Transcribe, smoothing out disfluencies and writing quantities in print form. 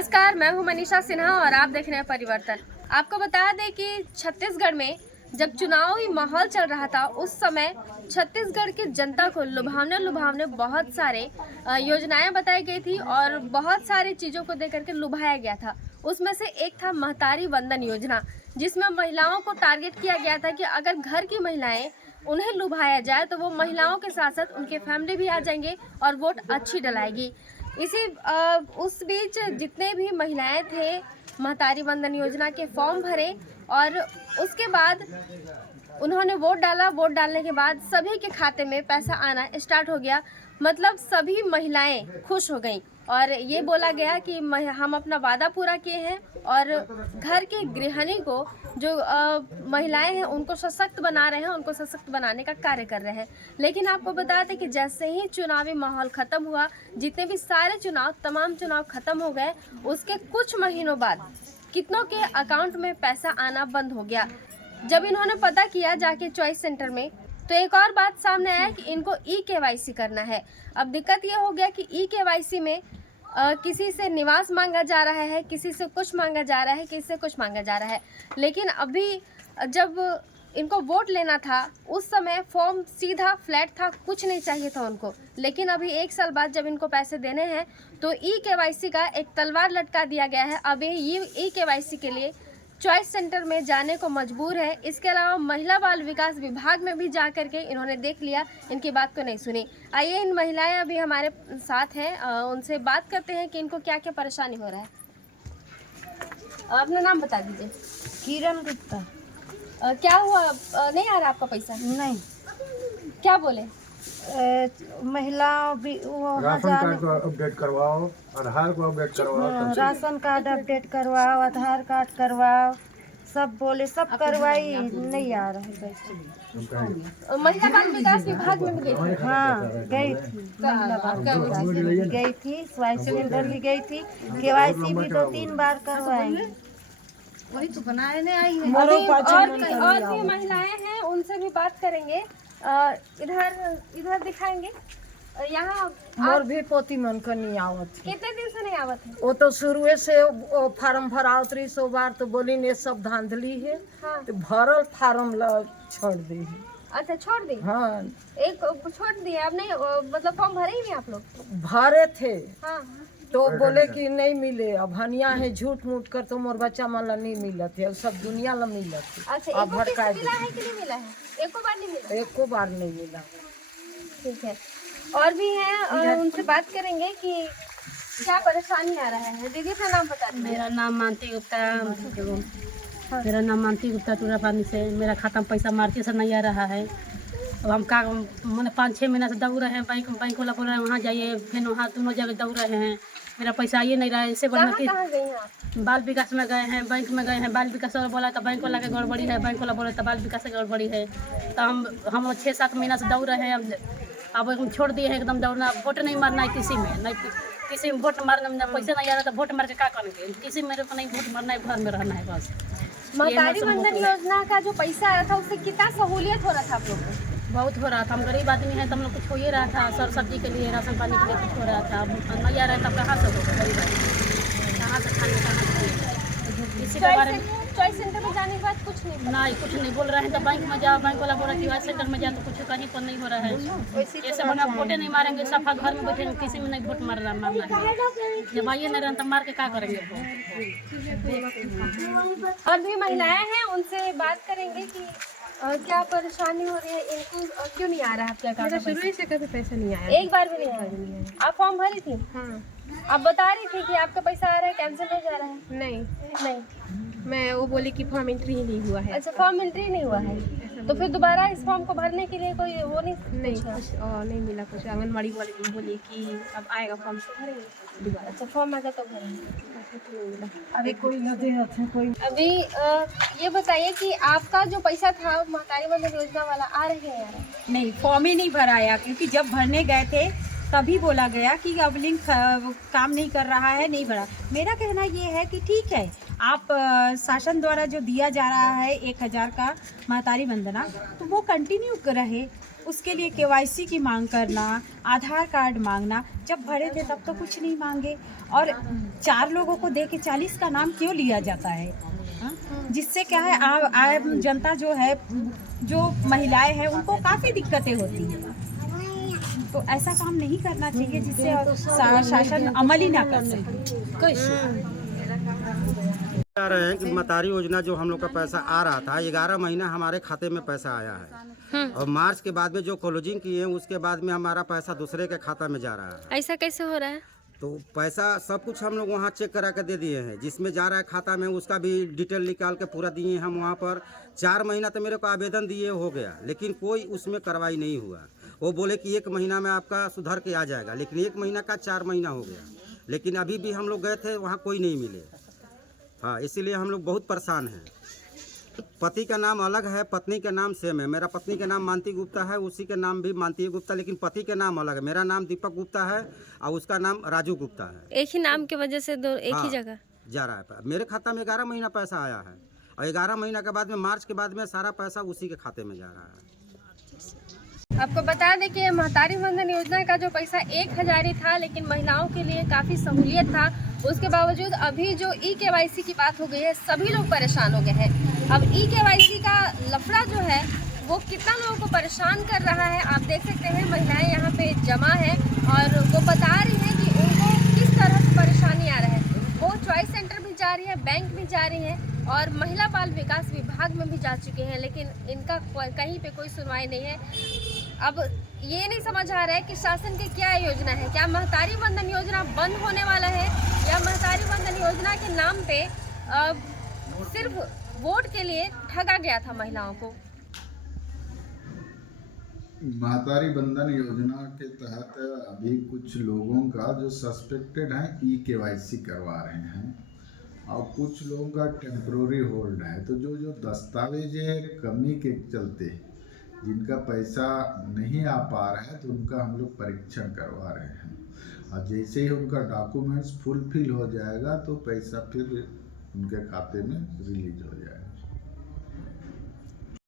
नमस्कार, मैं हूं मनीषा सिन्हा और आप देख रहे हैं परिवर्तन। आपको बता दें कि छत्तीसगढ़ में जब चुनावी माहौल चल रहा था उस समय छत्तीसगढ़ की जनता को लुभावने बहुत सारे योजनाएं बताई गई थी और बहुत सारी चीज़ों को देकर के लुभाया गया था। उसमें से एक था महतारी वंदन योजना, जिसमें महिलाओं को टारगेट किया गया था कि अगर घर की महिलाएं उन्हें लुभाया जाए तो वो महिलाओं के साथ साथ उनके फैमिली भी आ जाएंगे और वोट अच्छी डलाएगी। उस बीच जितने भी महिलाएं थे महतारी वंदन योजना के फॉर्म भरे और उसके बाद उन्होंने वोट डाला। वोट डालने के बाद सभी के खाते में पैसा आना स्टार्ट हो गया, मतलब सभी महिलाएं खुश हो गईं और ये बोला गया कि हम अपना वादा पूरा किए हैं और घर की गृहिणी को जो महिलाएं हैं उनको सशक्त बना रहे हैं, उनको सशक्त बनाने का कार्य कर रहे हैं। लेकिन आपको बता दें कि जैसे ही चुनावी माहौल ख़त्म हुआ, जितने भी सारे तमाम चुनाव ख़त्म हो गए, उसके कुछ महीनों बाद कितनों के अकाउंट में पैसा आना बंद हो गया। जब इन्होंने पता किया जाके चॉइस सेंटर में, तो एक और बात सामने आया कि इनको ई-केवाईसी करना है। अब दिक्कत ये हो गया कि ई-केवाईसी में किसी से निवास मांगा जा रहा है, किसी से कुछ मांगा जा रहा है, किसी से कुछ मांगा जा रहा है। लेकिन अभी जब इनको वोट लेना था उस समय फॉर्म सीधा फ्लैट था, कुछ नहीं चाहिए था उनको। लेकिन अभी 1 साल बाद जब इनको पैसे देने हैं तो ई-केवाईसी का एक तलवार लटका दिया गया है। अब ये ई-केवाईसी के लिए चॉइस सेंटर में जाने को मजबूर है। इसके अलावा महिला बाल विकास विभाग में भी जा करके इन्होंने देख लिया, इनकी बात को नहीं सुनी। आइए इन महिलाएं अभी हमारे साथ हैं, उनसे बात करते हैं कि इनको क्या क्या परेशानी हो रहा है। अपना नाम बता दीजिए। किरण गुप्ता। क्या हुआ, नहीं आ रहा आपका पैसा? नहीं, क्या बोले? महिला भी वो राशन कार्ड को अपडेट करवाओ, आधार को अपडेट करवाओ, राशन कार्ड अपडेट करवाओ, आधार कार्ड करवाओ, सब बोले, सब करवाई, नहीं आ रहा है पैसे। महिला बाल विकास विभाग में भी गई? हाँ, गई थी, महिला बाल विकास गई थी, चॉइस सेंटर भी गई थी, केवाईसी भी 2-3 बार करवाई। वही तो बनाए नहीं आई है। और भी महिलाएं हैं, उनसे भी बात करेंगे। इधर दिखाएंगे। यहाँ मोर भी पोती मन का नहीं आवत है। कितने दिन से नहीं आवत है? वो तो शुरुए से वो फार्म भरावत रही 100 बार, तो बोली ने सब धांधली है। हाँ। तो भरल फार्म छोड़ दी। अच्छा, छोड़ दी? हाँ, एक छोड़ दिया। अब नहीं, मतलब फॉर्म भरे ही नहीं आप लोग? भरे थे। हाँ। तो बोले कि नहीं मिले। अब हनिया है झूठ मूठ कर, तो मोर बच्चा मन ला नहीं मिलत है, सब दुनिया ला मिलत है। अच्छा, अब भड़का मिला है कि नहीं मिला है? एको बार नहीं मिला? एको बार नहीं मिला। ठीक है, और भी हैं, उनसे बात करेंगे कि क्या परेशानी आ रहा है। दीदी अपना नाम बता दीजिए। मेरा नाम मानती गुप्ता। मेरा नाम मानती गुप्ता टूरा पानी से। मेरा खाता में पैसा मार्केट से नहीं आ रहा है। अब हम का मैंने 5-6 महीना से दौड़ रहे हैं, बैंक वाला बोल रहे हैं वहाँ जाइए, फिर वहाँ दोनों जगह दौड़ रहे हैं, मेरा पैसा आइए नहीं रहा है। इससे बढ़िया कि कहाँ गई हैं आप? बाल विकास में गए हैं, बैंक में गए हैं, बाल विकास वाला बोला तो बैंक वाला के गड़बड़ी है, बैंक वाला बोला तो बाल विकास से गड़बड़ी है। तो हम 6-7 महीना से दौड़ रहे हैं। अब हम छोड़ दिए हैं एकदम दौड़ना। वोट नहीं मारना है किसी में, नहीं किसी में वोट मारना में पैसा नहीं आ रहा तो वोट मार के क्या करेंगे? किसी मेरे को नहीं वोट मारना है, घर में रहना है बस। महतारी वंदन योजना का जो पैसा आया था उससे कितना सहूलियत हो रहा था आप लोग को? बहुत हो रहा था। हम गरीब आदमी हैं तो हम लोग कुछ हो ही रहा था, सर सब्जी के लिए, राशन पानी के लिए कुछ हो रहा था। अब नहीं आ रहा है तब कहाँ से होगा? गरीब आदमी कहाँ से खाने, कहाँ से खाने? इसी के बारे में चॉइस सेंटर में जाने के बाद कुछ नहीं कुछ नहीं बोल रहे हैं। तो बैंक में जाओ, बैंक वाला बोल रहा है चॉइस सेंटर में जाओ, तो कुछ कहीं पर नहीं हो रहा है। ऐसे बना वोटे नहीं मारेंगे, सफा घर में बैठे, किसी में नहीं वोट मारना है। जब आइए नहीं रहना तो मार के क्या करेंगे? और भी महिलाएं हैं, उनसे बात करेंगे कि क्या परेशानी हो रही है इनको, क्यों नहीं आ रहा है आपके अकाउंट में? शुरू से कभी पैसा नहीं आया। एक बार भी नहीं आया। आप फॉर्म भरी थी? हाँ। आप बता रही थी कि आपका पैसा आ रहा है, कैंसिल हो जा रहा है। नहीं, नहीं, मैं वो बोली कि फॉर्म एंट्री ही नहीं हुआ है। अच्छा, फॉर्म एंट्री नहीं हुआ है, तो फिर दोबारा इस फॉर्म को भरने के लिए कोई वो नहीं पूछा? कुछ और नहीं मिला। कुछ आंगनबाड़ी वाले बोली कि अब आएगा फॉर्म तो भरेंगे दोबारा। अच्छा, फॉर्म आएगा तो भरेंगे। अभी कोई अभी ये बताइए कि आपका जो पैसा था महतारी वंदन योजना वाला आ रहे हैं? नहीं, फॉर्म ही नहीं भराया, क्योंकि जब भरने गए थे तभी बोला गया कि अब लिंक काम नहीं कर रहा है, नहीं भरा। मेरा कहना ये है कि ठीक है, आप शासन द्वारा जो दिया जा रहा है 1000 का महतारी वंदना, तो वो कंटिन्यू रहे। उसके लिए केवाईसी की मांग करना, आधार कार्ड मांगना, जब भरे थे तब तो कुछ नहीं मांगे, और 4 लोगों को दे के 40 का नाम क्यों लिया जाता है? हाँ? जिससे क्या है, आम जनता जो है, जो महिलाएं हैं, उनको काफ़ी दिक्कतें होती हैं। तो ऐसा काम नहीं करना चाहिए जिससे शासन अमल ही ना कर सके। आ रहे हैं कि महतारी योजना जो हम लोग का पैसा आ रहा था, 11 महीना हमारे खाते में पैसा आया है, और मार्च के बाद में जो क्लोजिंग किए हैं उसके बाद में हमारा पैसा दूसरे के खाता में जा रहा है। ऐसा कैसे हो रहा है? तो पैसा सब कुछ हम लोग वहाँ चेक करा के दे दिए हैं, जिसमें जा रहा है खाता में उसका भी डिटेल निकाल के पूरा दिए हम वहाँ पर। 4 महीना तो मेरे को आवेदन दिए हो गया, लेकिन कोई उसमें कार्रवाई नहीं हुआ। वो बोले कि 1 महीना में आपका सुधर के आ जाएगा, लेकिन 1 महीना का 4 महीना हो गया, लेकिन अभी भी हम लोग गए थे वहाँ कोई नहीं मिले। हाँ, इसीलिए हम लोग बहुत परेशान हैं। पति का नाम अलग है, पत्नी का नाम सेम है। मेरा पत्नी का नाम मानती गुप्ता है, उसी का नाम भी मानती गुप्ता, लेकिन पति का नाम अलग है। मेरा नाम दीपक गुप्ता है और उसका नाम राजू गुप्ता है। एक ही नाम की वजह से एक ही जगह जा रहा है। मेरे खाता में 11 महीना पैसा आया है, और 11 महीना के बाद में मार्च के बाद में सारा पैसा उसी के खाते में जा रहा है। आपको बता दें कि महतारी वंदन योजना का जो पैसा 1000 ही था, लेकिन महिलाओं के लिए काफ़ी सहूलियत था। उसके बावजूद अभी जो ई-केवाईसी की बात हो गई है, सभी लोग परेशान हो गए हैं। अब ई-केवाईसी का लफड़ा जो है वो कितना लोगों को परेशान कर रहा है, आप देख सकते हैं। महिलाएं यहाँ पे जमा है और वो बता रही हैं कि उनको किस तरह से परेशानी आ रहा है। वो चॉइस सेंटर भी जा रही है, बैंक भी जा रही है और महिला बाल विकास विभाग में भी जा चुके हैं, लेकिन इनका कहीं पे कोई सुनवाई नहीं है। अब ये नहीं समझ आ रहा है कि शासन की क्या योजना है। क्या महतारी वंदन योजना बंद होने वाला है, या महतारी वंदन योजना के नाम पे सिर्फ वोट के लिए ठगा गया था महिलाओं को? महतारी बंधन योजना के तहत अभी कुछ लोगों का जो सस्पेक्टेड है ई-केवाईसी करवा रहे हैं, और कुछ लोगों का टेम्प्रोरी होल्ड है। तो जो दस्तावेज कमी के चलते जिनका पैसा नहीं आ पा रहा है, तो उनका हम लोग परीक्षण करवा रहे हैं, और जैसे ही उनका डॉक्यूमेंट्स फुलफिल हो जाएगा तो पैसा फिर उनके खाते में रिलीज हो जाएगा।